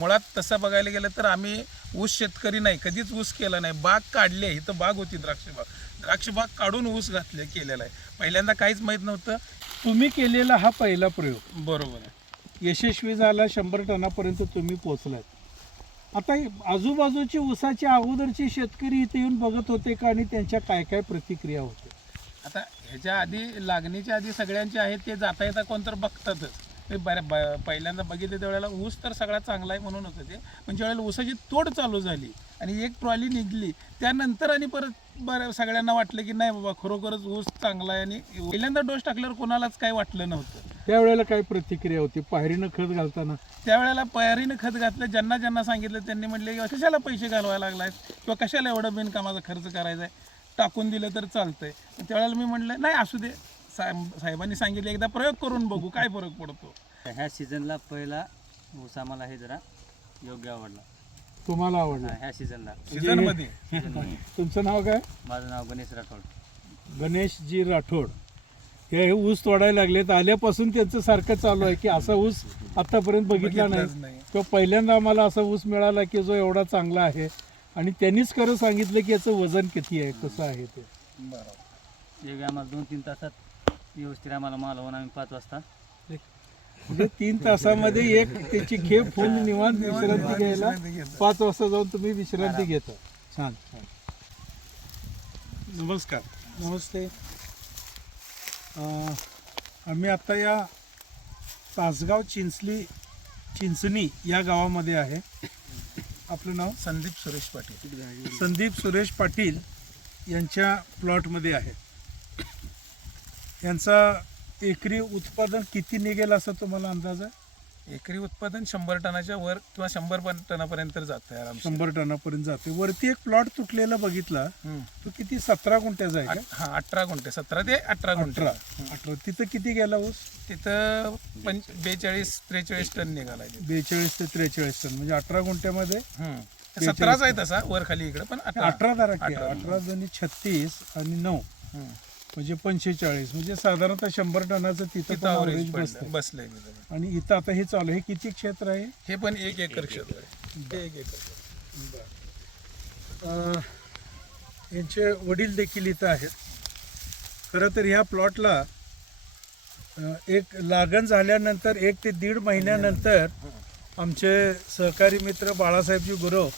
मुळात तसं बघायला गेलं तर आम्ही ऊस शेतकरी नाही कधीच ऊस केला नाही. बाग काढली आहे इथं बाग होती द्राक्ष बाग द्राक्ष बाग काढून ऊस घातले केलेला आहे. पहिल्यांदा काहीच माहीत नव्हतं. तुम्ही केलेला हा पहिला प्रयोग. बरोबर आहे. यशस्वी झाला शंभर टनापर्यंत तुम्ही पोहोचलात. आता हे आजूबाजूची ऊसाची अगोदरचे शेतकरी इथे येऊन बघत होते का आणि त्यांच्या काय काय प्रतिक्रिया होत्या? आता ह्याच्या आधी लागणीच्या आधी सगळ्यांचे आहेत ते जाता येता कोण तर बघतातच. बऱ्या ब- पहिल्यांदा बघितले त्यावेळेला ऊस तर सगळा चांगला आहे म्हणून होतं. ते पण ज्यावेळेला ऊसाची तोड चालू झाली आणि एक ट्रॉली निघली त्यानंतर आणि परत बऱ्या सगळ्यांना वाटलं की नाही बाबा खरोखरच ऊस चांगला आहे आणि पहिल्यांदा डोस टाकल्यावर कोणालाच काही वाटलं नव्हतं. त्यावेळेला काय प्रतिक्रिया होती? पायरीनं खत घालताना? त्यावेळेला पयारीनं खत घातलं ज्यांना ज्यांना सांगितलं त्यांनी म्हटले की कशाला पैसे घालवायला लागलाय किंवा कशाला एवढं बिनकामाचा खर्च करायचा आहे टाकून दिलं तर चालतंय. त्यावेळेला मी म्हटलं नाही असू दे. साहेब साहेबांनी सांगितलं एकदा प्रयोग करून बघू काय फरक पडतो. ह्या सीझनला पहिला ऊस आम्हाला हे जरा योग्य आवडला. तुम्हाला आवडला? हा, ह्या सीझनला सीझनमध्ये तुमचं नाव काय? माझं नाव गणेश राठोड. गणेशजी राठोड. हे हे ऊस तोडायला लागलेत. आल्यापासून त्यांचं सारखं चालू आहे की असा ऊस आतापर्यंत बघितला बघितलाच नाही. नाही किंवा पहिल्यांदा आम्हाला असा ऊस मिळाला की जो एवढा चांगला आहे. आणि त्यांनीच खरं सांगितलं की याचं वजन किती आहे कसं आहे ते. बरोबर. योग्य आम्हाला दोन तीन तासात व्यवस्थित आम्हाला माल होऊन आम्ही पाच वाजता. म्हणजे तीन तासामध्ये एक त्याची खेप होऊन निवांत विश्रांती घ्यायला पाच वाजता जाऊन तुम्ही विश्रांती घेता. छान छान. नमस्कार. नमस्ते. अं, आम्ही आता या तासगाव चिंचली चिंचणी या गावामध्ये आहे. आपलं नाव? संदीप सुरेश पाटील. संदीप सुरेश पाटील यांच्या प्लॉटमध्ये आहे. यांचा एकरी उत्पादन किती निघेल असं तुम्हाला अंदाज आहे? एकरी उत्पादन शंभर टनाच्या वर किंवा शंभर पण टनापर्यंत जात आहे. शंभर टनापर्यंत जाते वरती एक प्लॉट तुटलेला बघितला. तो किती? सतरा गुंठ्याचा आहे का? आठ- हा अठरा गुंठे. सतरा ते अठरा गुंठे. अठरा. तिथं किती गेला ऊस? तिथं पंच बेचाळीस त्रेचाळीस टन निघाला. बेचाळीस ते त्रेचाळीस टन. म्हणजे अठरा गुंठ्यामध्ये. सतराच आहे तसा वर खाली इकडे पण अठरा अठरा धारा अठरा. जणी छत्तीस आणि नऊ. म्हणजे पंचेचाळीस म्हणजे साधारणतः शंभर टनाचं तिथं पण average बसलंय मी जरा. आणि इथं आता हे चालू आहे. हे किती क्षेत्र आहे? हे पण एक एकर क्षेत्र आहे. हे एक एकर अं, यांचे वडील देखील इथं आहेत. खरं तर ह्या प्लॉटला अं, एक लागण झाल्यानंतर एक ते दीड महिन्यानंतर आमचे सहकारी मित्र बाळासाहेबजी गुरव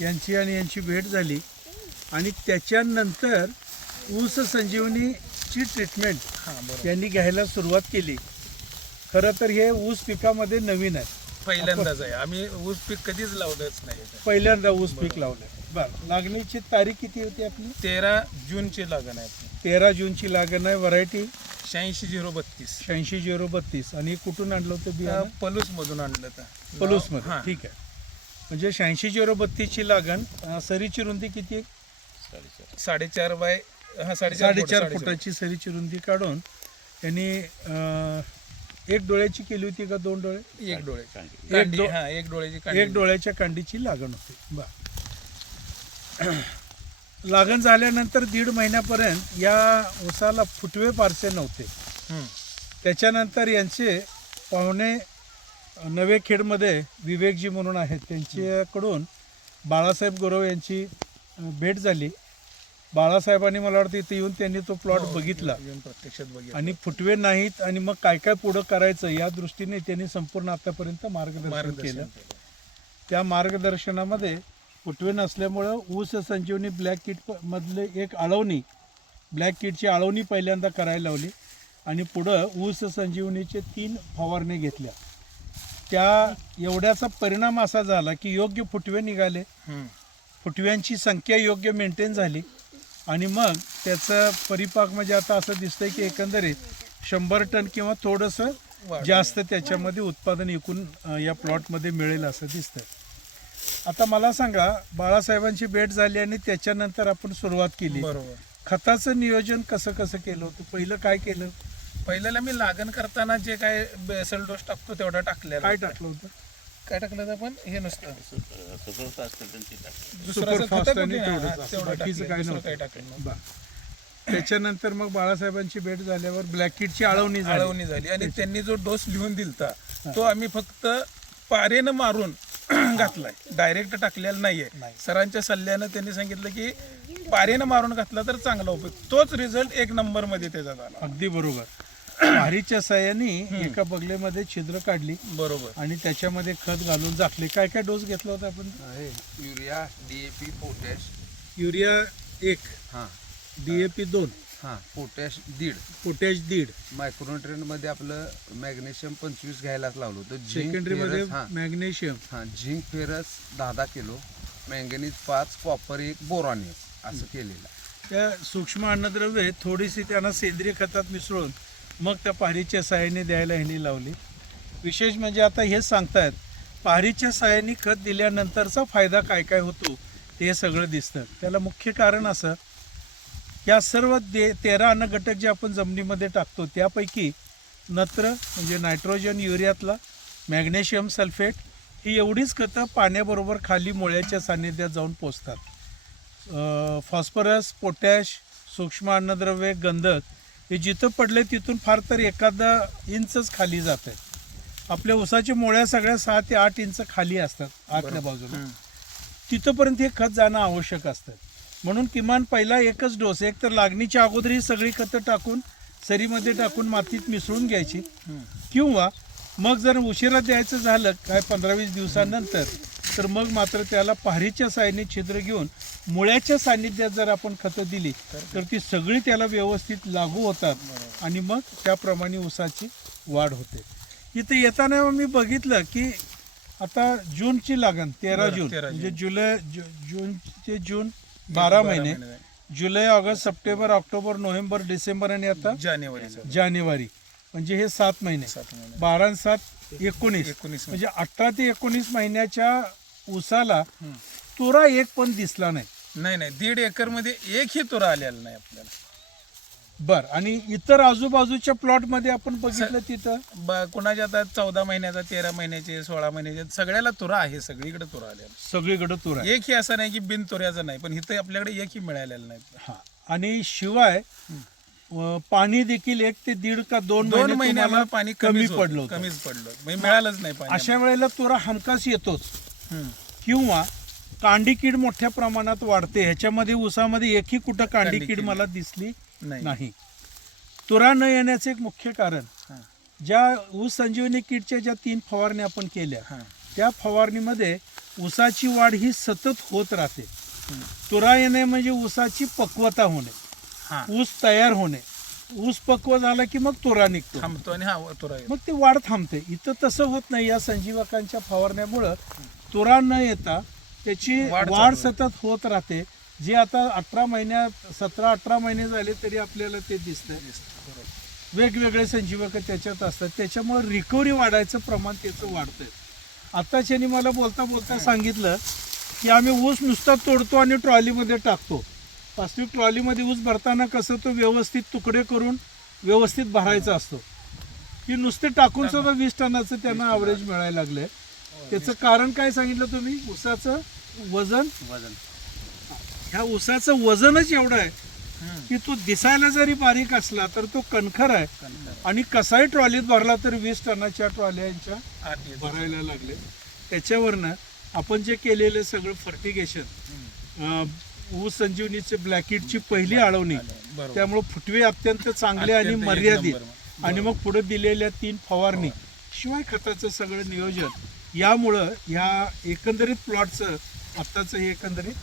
यांची आणि यांची भेट झाली. आणि त्याच्यानंतर ऊस संजीवनीची ट्रीटमेंट हा यांनी घ्यायला सुरुवात केली. खरं तर हे ऊस पिकामध्ये नवीन आहे. पहिल्यांदाच आहे. आम्ही ऊस पीक कधीच लावलंच नाही. पहिल्यांदा ऊस पीक लावलं बरं लागणीची तारीख किती होती आपली? तेरा जूनची लागण आहे आपली. तेरा जूनची लागण आहे. व्हरायटी? शहाऐंशी झिरो बत्तीस. शहाऐंशी झिरो बत्तीस. आणि कुठून आणलं होतं बियाणं? पलूस मधून आणलं तर पलूसमध्ये. ठीक आहे. म्हणजे शहाऐंशी झिरो बत्तीसची लागण अं, सरीची रुंदी किती आहे? साडेचार बाय हा साडेचार फूट, साडेचार साडेचार. फुटाची सरीची रुंदी काढून त्यांनी एक डोळ्याची केली होती का दोन डोळे? एक डोळे. एक हा डोळ्याची कांडी. एक डोळ्याच्या कांडीची लागण होती. बर. लागण झाल्यानंतर दीड महिन्यापर्यंत या ऊसाला फुटवे फारसे नव्हते. त्याच्यानंतर यांचे पाहुणे नवे खेडमध्ये विवेकजी म्हणून आहेत त्यांच्याकडून बाळासाहेब गुरव यांची भेट झाली. बाळासाहेबांनी मला वाटतं इथे येऊन त्यांनी तो प्लॉट हो, बघितला. प्रत्यक्षात बघितलं. आणि फुटवे नाहीत आणि मग काय काय पुढं करायचं या दृष्टीने त्यांनी संपूर्ण आतापर्यंत मार्गदर्शन केलं. त्या मार्गदर्शनामध्ये फुटवे नसल्यामुळं ऊस संजीवनी ब्लॅक किट मधले एक आळवणी ब्लॅक किटची आळवणी पहिल्यांदा करायला लावली आणि पुढं ऊस संजीवनीचे तीन फवारणी घेतल्या. त्या एवढ्याचा परिणाम असा झाला की योग्य फुटवे निघाले. फुटव्यांची संख्या योग्य मेंटेन झाली. आणि मग त्याचं परिपाक म्हणजे आता असं दिसतंय की एकंदरीत शंभर टन किंवा थोडंसं. जास्त त्याच्यामध्ये उत्पादन एकूण या प्लॉटमध्ये मिळेल असं दिसतंय. आता मला सांगा बाळासाहेबांची भेट झाली आणि त्याच्यानंतर आपण सुरुवात केली. बरोबर. खताचं नियोजन कसं कसं केलं होतं? पहिलं काय केलं? पहिल्याला मी लागण करताना जे काय बेसल डोस टाकतो तेवढा टाकलेला काय. टाकलं होतं? काय टाकलं होतं आपण? हे नसतं. दुसरं असं खतं कुठे? हा, तेवढं बाकीचं टाकलं. काय दुसरं नव्हतं. काही टाकलं नव्हतं. त्याच्यानंतर मग बाळासाहेबांची भेट झाल्यावर ब्लॅक किटची आळवणी झाली. आळवणी झाली. आणि त्यांनी जो डोस लिहून दिलता तो आम्ही फक्त पारेनं मारून घातलाय. डायरेक्ट टाकलेला नाहीये. सरांच्या सल्ल्यानं त्यांनी सांगितलं की पारेनं मारून घातला तर चांगला उपयोग. तोच रिझल्ट एक नंबरमध्ये त्याचा झाला. अगदी बरोबर. भारीच्या साह्याने एका बगलेमध्ये छिद्र काढली. बरोबर. आणि त्याच्यामध्ये खत घालून झाकले. काय काय डोस घेतला होता आपण? आहे. युरिया डीएपी पोटॅश युरिया एक हां. डीएपी दोन. हां पोटॅश दीड. पोटॅश दीड. मायक्रोन्युट्रेंटमध्ये आपलं मॅग्नेशियम पंचवीस घ्यायलाच लावलं होतं. झिंक सेकंडरी मध्ये फेरस हां. मॅग्नेशियम हां झिंक फेरस दहा दहा किलो. मँगनीज पाच कॉपर एक बोरॉन एक. असं केलेलं त्या सूक्ष्म अन्नद्रव्ये थोडीशी त्यांना सेंद्रिय खतात मिसळून मग त्या पहारीच्या साह्याने द्यायला ह्यांनी लावली. विशेष म्हणजे आता हेच सांगतायत पहारीच्या साह्याने खत दिल्यानंतरचा फायदा काय काय होतो ते सगळं दिसतं. त्याला मुख्य कारण असं या सर्व दे तेरा अन्न घटक जे आपण जमिनीमध्ये टाकतो त्यापैकी नत्र म्हणजे नायट्रोजन युरियातला मॅग्नेशियम सल्फेट ही एवढीच खतं पाण्याबरोबर खाली मुळ्याच्या सान्निध्यात जाऊन पोचतात. फॉस्फरस पोटॅश सूक्ष्म अन्नद्रव्ये गंधक हे जिथं पडले तिथून फार तर एखादा इंचच खाली जात आहेत आपल्या उसाच्या मोळ्या सगळ्या सहा ते आठ इंच खाली असतात आतल्या बाजूला. तिथंपर्यंत हे खत जाणं आवश्यक असतं. म्हणून किमान पहिला एकच डोस एक तर लागणीच्या अगोदर ही सगळी खतं टाकून सरीमध्ये टाकून मातीत मिसळून घ्यायची. किंवा मग जर उशिरा द्यायचं झालं काय पंधरा वीस दिवसानंतर तर मग मात्र त्याला पहारीच्या साहाय्याने छिद्र घेऊन मुळ्याच्या सान्निध्यात जर आपण खतं दिली तर ती सगळी त्याला व्यवस्थित लागू होतात आणि मग त्याप्रमाणे ऊसाची वाढ होते. इथे येताना मी बघितलं की आता जूनची लागण तेरा जून 13 म्हणजे जुलै जून ते जून बारा महिने. जुलै August September October November December आणि आता जानेवारीचा जानेवारी. म्हणजे हे सात महिने. बारा सात एकोणीस. एकोणीस म्हणजे अठरा ते एकोणीस महिन्याच्या ऊसाला तुरा एक पण दिसला नाही. नाही नाही दीड एकरमध्ये एकही तुरा आलेला नाही आपल्याला. बर आणि इतर आजूबाजूच्या प्लॉटमध्ये आपण बघितलं तिथं? ब- कुणाच्या आता चौदा महिन्याचा तेरा महिन्याचे सोळा महिन्याचे सगळ्याला तुरा आहे सगळीकडे तुरा आलेला सगळीकडे तुरा आहे. एकही असं नाही की बिन तुऱ्याचं नाही पण इथं आपल्याकडे एकही मिळालेलं नाही. हा आणि शिवाय अं, पाणी देखील एक ते दीड का दोन दोन महिने आम्हाला पाणी कमी पडलं होतं. कमीच पडलं म्हणजे मिळालंच नाही पाणी अशा वेळेला तुरा हमखास येतोच. किंवा कांडी कीड मोठ्या प्रमाणात वाढते. ह्याच्यामध्ये ऊसामध्ये एकही कुठं कांडी कांडी मला दिसली नाही. तुरा न येण्याचे एक मुख्य कारण. ज्या ऊस संजीवनी किटच्या ज्या तीन फवारण्या आपण केल्या. त्या फवारणीमध्ये ऊसाची वाढ ही सतत होत राहते. तुरा येणे म्हणजे ऊसाची पक्वता होणे. ऊस तयार होणे. ऊस पक्व झाला की मग तुरा निघतो. थांबतो आणि हा तुरा. मग ती वाढ थांबते. इथं तसं होत नाही. या संजीवकांच्या फवारण्यामुळं तुरा न येता त्याची वाढ सतत होत राहते. जे आता अठरा महिन्यात सतरा अठरा महिने झाले तरी आपल्याला ते दिसतंय. वेगवेगळे संजीवक त्याच्यात असतात. त्याच्यामुळे रिकव्हरी वाढायचं प्रमाण त्याचं वाढतंय. आत्ताच्यानी मला बोलता बोलता सांगितलं की आम्ही ऊस नुसता तोडतो आणि ट्रॉलीमध्ये टाकतो. वास्तविक ट्रॉलीमध्ये ऊस भरताना कसं तो व्यवस्थित तुकडे करून व्यवस्थित भरायचा असतो. की नुसते टाकून सुद्धा वीस टनाचं त्यांना ॲव्हरेज मिळायला लागलंय. त्याचं कारण काय सांगितलं तुम्ही? ऊसाचं वजन? वजन. ह्या ऊसाचं वजनच एवढं आहे. की तो दिसायला जरी बारीक असला तर तो कणखर आहे. आणि कसाही ट्रॉलीत भरला तर वीस टनाच्या ट्रॉल्यांच्या. भरायला लागले. त्याच्यावरनं आपण जे केलेलं सगळं फर्टिगेशन ऊस संजीवनीचे ब्लॅकेटची पहिली आळवणी. त्यामुळे फुटवे अत्यंत चांगले आणि मर्यादित. आणि मग पुढे दिलेल्या तीन फवारणी शिवाय खताचं सगळं नियोजन यामुळं ह्या एकंदरीत प्लॉटचं आत्ताचं हे एकंदरीत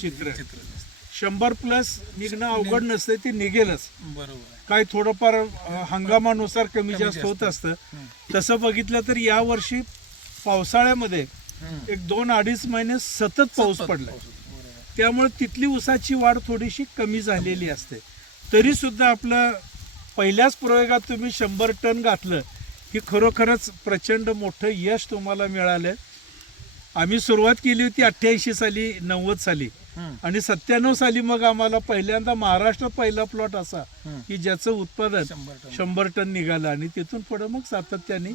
चित्र आहे. चित्र दिसतं. शंभर प्लस निघणं अवघड नसतं ते निघेलच बरोबर आहे. काय थोडंफार अं, हंगामानुसार कमी जास्त. होत असतं हम्म. तसं बघितलं तर यावर्षी पावसाळ्यामध्ये हम्म. एक दोन अडीच महिने सतत पाऊस पडला. बरोबर आहे. त्यामुळे तिथली ऊसाची वाढ थोडीशी कमी झालेली असते तरी सुद्धा आपलं पहिल्याच प्रयोगात तुम्ही शंभर टन घातलं की खरोखरच प्रचंड मोठं यश तुम्हाला मिळालं आम्ही सुरुवात केली होती अठ्ठ्याऐंशी साली नव्वद साली. आणि सत्त्याण्णव साली मग आम्हाला पहिल्यांदा महाराष्ट्रात पहिला प्लॉट असा. की ज्याचं उत्पादन शंभर टन. निघालं आणि तिथून पुढं मग सातत्याने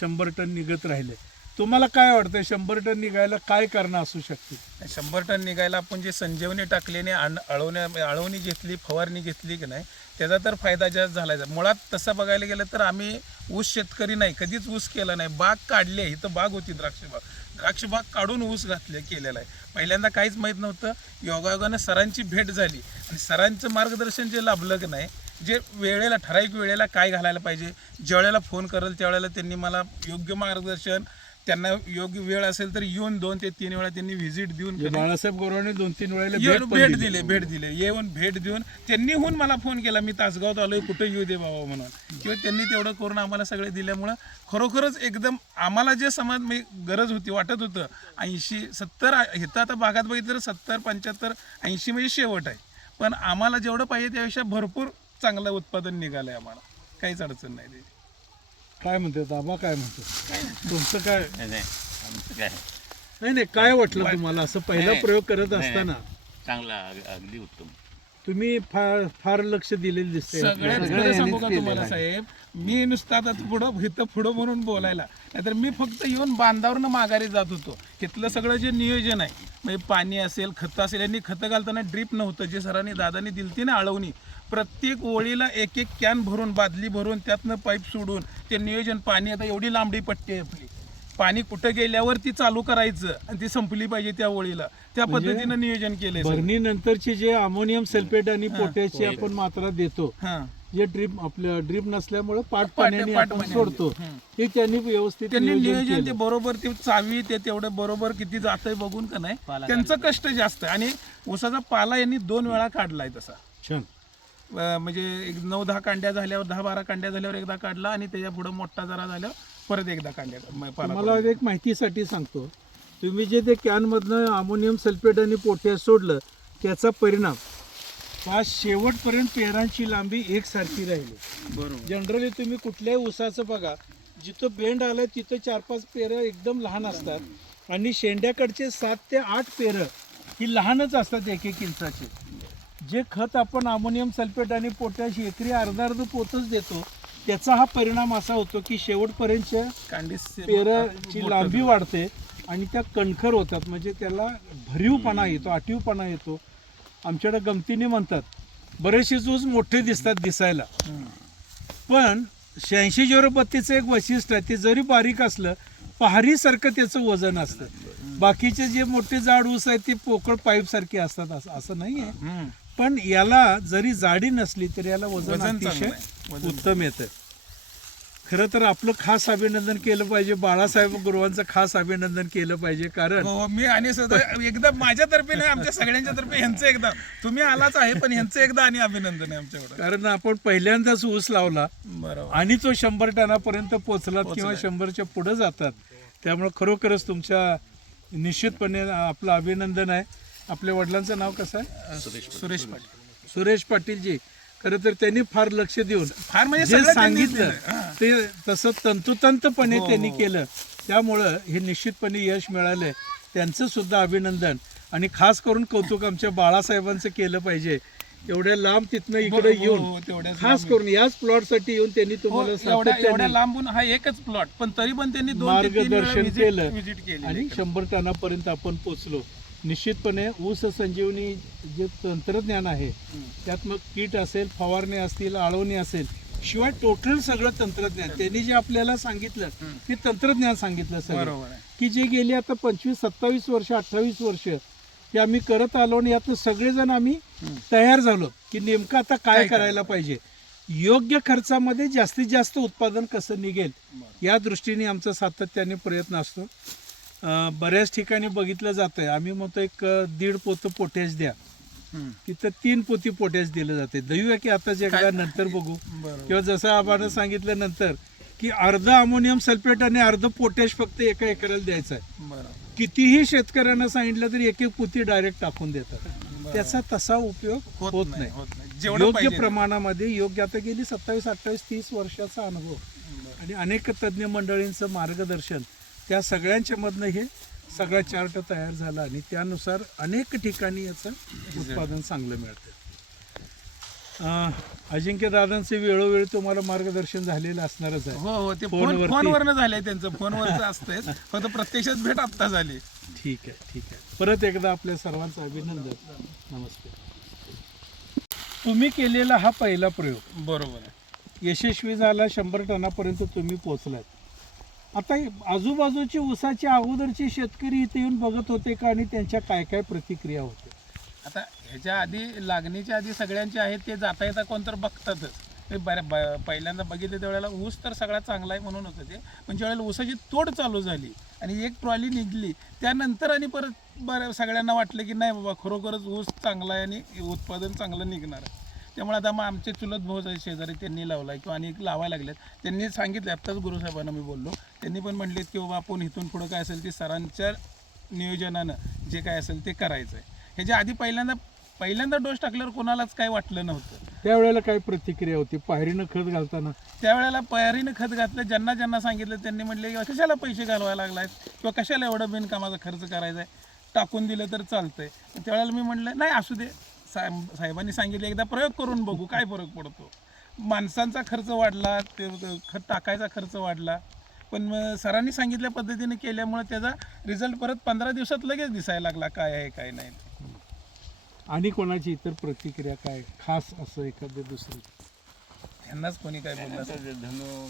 शंभर टन निघत राहिले तुम्हाला काय वाटतं शंभर टन निघायला काय कारणं असू शकतील शंभर टन निघायला आपण जे संजीवनी टाकल्याने आण- अळवण्या अळवणी घेतली फवारणी घेतली की नाही त्याचा तर फायदा जास्त झाला. मुळात तसं बघायला गेलं तर आम्ही ऊस शेतकरी नाही कधीच ऊस केला नाही. बाग काढली आहे. इथं बाग होती द्राक्ष बाग. द्राक्ष बाग काढून ऊस घातले केलेला आहे. पहिल्यांदा काहीच माहीत नव्हतं. योगायोगानं सरांची भेट झाली. आणि सरांचं मार्गदर्शन जे लाभलं की नाही जे वेळेला ठराविक वेळेला काय घालायला पाहिजे ज्यावेळेला फोन करेल त्यावेळेला त्यांनी मला योग्य मार्गदर्शन त्यांना योग्य वेळ असेल तर येऊन दोन ते तीन वेळा त्यांनी व्हिजिट देऊन बाळासाहेब गोरवाने दोन तीन वेळेला येऊन भेट पण भेट दिली. भेट दिले. येऊन भेट देऊन त्यांनी होऊन मला फोन केला मी तासगावात आलोय कुठे येऊ दे बाबा म्हणून. किंवा त्यांनी तेवढं करून आम्हाला सगळे दिल्यामुळं खरोखरच एकदम आम्हाला जे समाज म्हणजे गरज होती वाटत होतं ऐंशी सत्तर इथं आता भागात बघितलं तर सत्तर पंच्याहत्तर ऐंशी म्हणजे शेवट आहे. पण आम्हाला जेवढं पाहिजे त्यापेक्षा भरपूर चांगलं उत्पादन निघालंय आम्हाला. काहीच अडचण नाही त्याची. काय म्हणतात आबा काय म्हणतो? तुमचं काय? नाही नाही. आमचं काय? नाही नाही. काय वाटलं तुम्हाला? असं पहिला नाही. प्रयोग करत नाही, असताना? चांगला अग- अगदी उत्तम. तुम्ही फार फार लक्ष दिलेलं दिसतंय. सगळ्यात खरं सांगू का तुम्हाला साहेब? मी नुसतं आता पुढं इथं पुढं म्हणून बोलायला. नाहीतर मी फक्त येऊन बांधावरनं माघारी जात होतो. तिथलं सगळं जे नियोजन आहे म्हणजे पाणी असेल खतं असेल यांनी खतं घालताना ड्रीप नव्हतं. जे सरांनी दादानी दिलती ना अळवणी प्रत्येक ओळीला एक एक कॅन भरून बादली भरून त्यातनं पाईप सोडून ते नियोजन. पाणी आता एवढी लांबडी पट्टी आहे आपली. पाणी कुठं गेल्यावर ती चालू करायचं आणि ती संपली पाहिजे त्या ओळीला. त्या पद्धतीनं नियोजन केलंय. भरणी नंतरची जे अमोनियम सल्फेट आणि पोटॅशची आपण मात्रा देतो हा. जे ड्रीप आपलं ड्रीप नसल्यामुळे पाट पाट- पाण्याने आपण. सोडतो. हे त्यांनी व्यवस्थित त्यांनी नियोजन ते. बरोबर ते चावी ते तेवढं बरोबर किती जातंय बघून का नाही त्यांचं कष्ट जास्त आणि ऊसाचा पाला यांनी दोन वेळा काढलाय तसा. छान. म्हणजे एक नऊ दहा कांड्या झाल्यावर दहा बारा कांड्या झाल्यावर एकदा काढला आणि त्याच्या पुढे मोठा जरा झाल्यावर परत एकदा कांड्या म- पाला मला एक माहितीसाठी सांगतो. तुम्ही जे ते कॅनमधनं अमोनियम सल्फेट आणि पोटॅश सोडलं त्याचा परिणाम हा शेवटपर्यंत पेरांची लांबी एकसारखी राहिली. बरोबर. जनरली तुम्ही कुठल्याही ऊसाचं बघा जिथं बेंड आलं तिथं चार पाच पेरं एकदम लहान असतात. आणि शेंड्याकडचे सात ते आठ पेरं ही लहानच असतात एक एक इंचाचे. जे खत आपण अमोनियम सल्फेट आणि पोटॅश एकरी अर्धा अर्ध पोतच देतो त्याचा हा परिणाम असा होतो की शेवटपर्यंतच्या कांडी पेराची लांबी वाढते आणि त्या कणखर होतात म्हणजे त्याला भरीवपणा येतो आटीवपणा येतो. आमच्याकडे गमतीने म्हणतात बरेचसे ऊस मोठे दिसतात दिसायला. पण शहाऐंशी झिरो बत्तीचं एक वैशिष्ट्य आहे ते जरी बारीक असलं पहारीसारखं त्याचं वजन असतं. बाकीचे जे मोठे जाड ऊस आहेत ते पोकळ पाईप सारखे असतात असं असं नाही आहे पण याला जरी जाडी नसली तरी याला वजन अतिशय उत्तम येतं खरं तर आपलं खास अभिनंदन केलं पाहिजे. बाळासाहेब गुरुवांचं खास अभिनंदन केलं पाहिजे. कारण हो मी आणि एकदा माझ्यातर्फे नाही आमच्या सगळ्यांच्या तर्फे ह्यांचं एकदा. तुम्ही आलाच आहे पण ह्यांचं एकदा आणि अभिनंदन आहे आमच्याकडे. कारण आपण पहिल्यांदाच ऊस लावला बरोबर. आणि तो शंभर टनापर्यंत पोचलात किंवा. शंभरच्या पुढे जातात. त्यामुळे खरोखरच तुमच्या निश्चितपणे आपलं अभिनंदन आहे. आपल्या वडिलांचं नाव कसं आहे? सुरेश पाटील. सुरेश पाटीलजी. खरं तर त्यांनी फार लक्ष देऊन फार म्हणजे सांगितलं. ते तसं तंतोतंतपणे हो, त्यांनी हो. केलं. त्यामुळं हे निश्चितपणे यश मिळालंय. त्यांचं सुद्धा अभिनंदन. आणि खास करून कौतुक आमच्या बाळासाहेबांचं केलं पाहिजे. एवढ्या लांब तिथनं इकडे हो, येऊन हो, तेवढ्याच खास. करून याच प्लॉटसाठी येऊन त्यांनी तुम्हाला लांबून हा एकच प्लॉट. पण तरी पण त्यांनी मार्गदर्शन केलं. आणि शंभर टनापर्यंत आपण पोचलो. निश्चितपणे ऊस संजीवनी जे तंत्रज्ञान आहे त्यात मग कीट असेल फवारणी असतील आळवणी असेल शिवाय टोटल सगळं तंत्रज्ञान. त्यांनी जे आपल्याला सांगितलं ते तंत्रज्ञान सांगितलं सगळं. की जे गेली आता पंचवीस सत्तावीस वर्ष अठ्ठावीस वर्ष हे आम्ही करत आलो आणि यातनं सगळेजण आम्ही तयार झालो की नेमकं आता काय करायला पाहिजे. योग्य खर्चामध्ये जास्तीत जास्त उत्पादन कसं निघेल या दृष्टीने आमचा सातत्याने प्रयत्न असतो. बऱ्याच ठिकाणी बघितलं जातंय. आम्ही म्हणतो एक दीड पोतं पोटॅश द्या. तिथं तीन पोती पोटॅश दिलं जाते देऊया की आता जे एकदा नंतर बघू. किंवा जसं आपण सांगितलं नंतर की अर्ध अमोनियम सल्फेट आणि अर्ध पोटॅश फक्त एका एकराला द्यायचं आहे. कितीही शेतकऱ्यांना सांगितलं तरी एक एक पुती डायरेक्ट टाकून देतात. त्याचा तसा उपयोग होत नाही योग्य प्रमाणामध्ये योग्य आता गेली सत्तावीस अठ्ठावीस तीस वर्षाचा अनुभव. आणि अनेक तज्ज्ञ मंडळींचं मार्गदर्शन त्या सगळ्यांच्या मधनं हे सगळा चार्ट तयार झाला आणि त्यानुसार अनेक ठिकाणी याचं उत्पादन चांगलं मिळतं अजिंक्य दादांचे वेळोवेळी तुम्हाला मार्गदर्शन झालेलं असणारच आहे. हो हो ते फोन. फोनवरनं झालंय त्यांचं. फोनवरचं असतंय. फक्त प्रत्यक्षात भेट आत्ता झाली. ठीक आहे ठीक आहे. परत एकदा आपल्या सर्वांचं अभिनंदन. नमस्ते तुम्ही केलेला हा पहिला प्रयोग. बरोबर आहे. यशस्वी झाला शंभर टनापर्यंत तुम्ही पोहोचलात. आता आजूबाजूची ऊसाची अगोदरचे शेतकरी इथे येऊन बघत होते का आणि त्यांच्या काय काय प्रतिक्रिया होत्या? आता ह्याच्या आधी लागणीच्या आधी सगळ्यांचे आहेत ते जाता येता कोण तर बघतातच. ते बऱ्या ब- पहिल्यांदा बघितलं त्यावेळेला ऊस तर सगळा चांगला आहे म्हणून होतं ते. पण ज्यावेळेला ऊसाची तोड चालू झाली आणि एक ट्रॉली निघली त्यानंतर आणि परत बऱ्या सगळ्यांना वाटलं की नाही बाबा खरोखरच ऊस चांगला आहे आणि उत्पादन चांगलं निघणार आहे. त्यामुळे आता मग आमचे चुलत भाऊ आहेत शेजारी त्यांनी लावला आहे किंवा आणि लावायला लागलेत. त्यांनी सांगितलं आत्ताच गुरुसाहेबांना मी बोललो. त्यांनी पण म्हणलेत की बाबा आपण इथून पुढं काय असेल ते सरांच्या नियोजनानं जे काय असेल ते करायचं आहे ह्याच्या आधी पहिल्यांदा पहिल्यांदा डोस टाकल्यावर कोणालाच काही वाटलं नव्हतं. त्यावेळेला काय प्रतिक्रिया होती? पायरीनं खत घालताना? त्यावेळेला पयारीनं खत घातलं ज्यांना ज्यांना सांगितलं त्यांनी म्हटले की कशाला पैसे घालवायला लागलायत? किंवा कशाला एवढं बिनकामाचा खर्च करायचा आहे टाकून दिलं तर चालतंय. त्यावेळेला मी म्हटलं नाही असू दे. साहेब साहेबांनी सांगितलं एकदा प्रयोग करून बघू काय फरक पडतो. माणसांचा खर्च वाढला ते खत टाकायचा खर्च वाढला. पण सरांनी सांगितल्या पद्धतीने केल्यामुळे त्याचा रिझल्ट परत पंधरा दिवसात लगेच दिसायला लागला काय आहे काय नाही. आणि कोणाची इतर प्रतिक्रिया काय? खास असं एखादं दुसरं? त्यांनाच कोणी काय बोललं धनु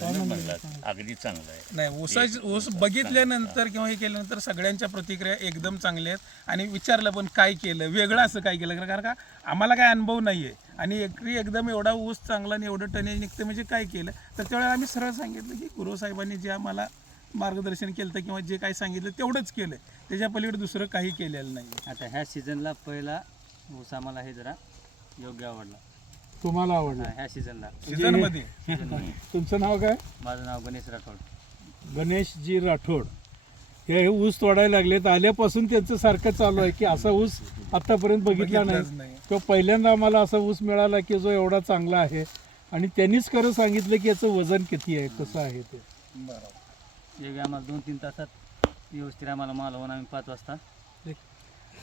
म्हणला अगदी चांगला आहे. नाही ऊसाची ऊस बघितल्यानंतर किंवा हे केल्यानंतर सगळ्यांच्या प्रतिक्रिया एकदम चांगल्या आहेत. आणि विचारलं पण काय केलं वेगळं असं काय केलं? कारण का आम्हाला काय अनुभव नाही आहे आणि एकरी एकदम एवढा ऊस चांगला आणि एवढं टनेज निघतं म्हणजे काय केलं? तर त्यावेळेला आम्ही सरळ सांगितलं की गुरुसाहेबांनी जे आम्हाला मार्गदर्शन केलं होतं किंवा जे काही सांगितलं तेवढंच केलं. त्याच्या पलीकडे दुसरं काही केलेलं नाही आता ह्या सीझनला पहिला ऊस आम्हाला हे जरा योग्य आवडला. तुम्हाला आवडलं. हा, ह्या सीझनला. सीझनमध्ये? तुमचं नाव काय? माझं नाव गणेश राठोड. गणेशजी राठोड. हे ऊस तोडायला लागलेत. आल्यापासून त्यांचं सारखं चालू आहे की असा ऊस आतापर्यंत बघितला बघितलाच नाही. नाही. किंवा पहिल्यांदा आम्हाला असा ऊस मिळाला की जो एवढा चांगला आहे. आणि त्यांनीच खरं सांगितलं की याचं वजन किती आहे कसं आहे ते. बरोबर. आम्हाला दोन तीन तासात व्यवस्थित आम्हाला मालवून आम्ही पाच वाजता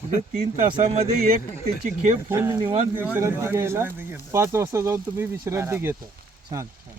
म्हणजे तीन तासामध्ये एक त्याची खेप होऊन निवांत विश्रांती घ्यायला पाच वाजता जाऊन तुम्ही विश्रांती घेता. छान छान.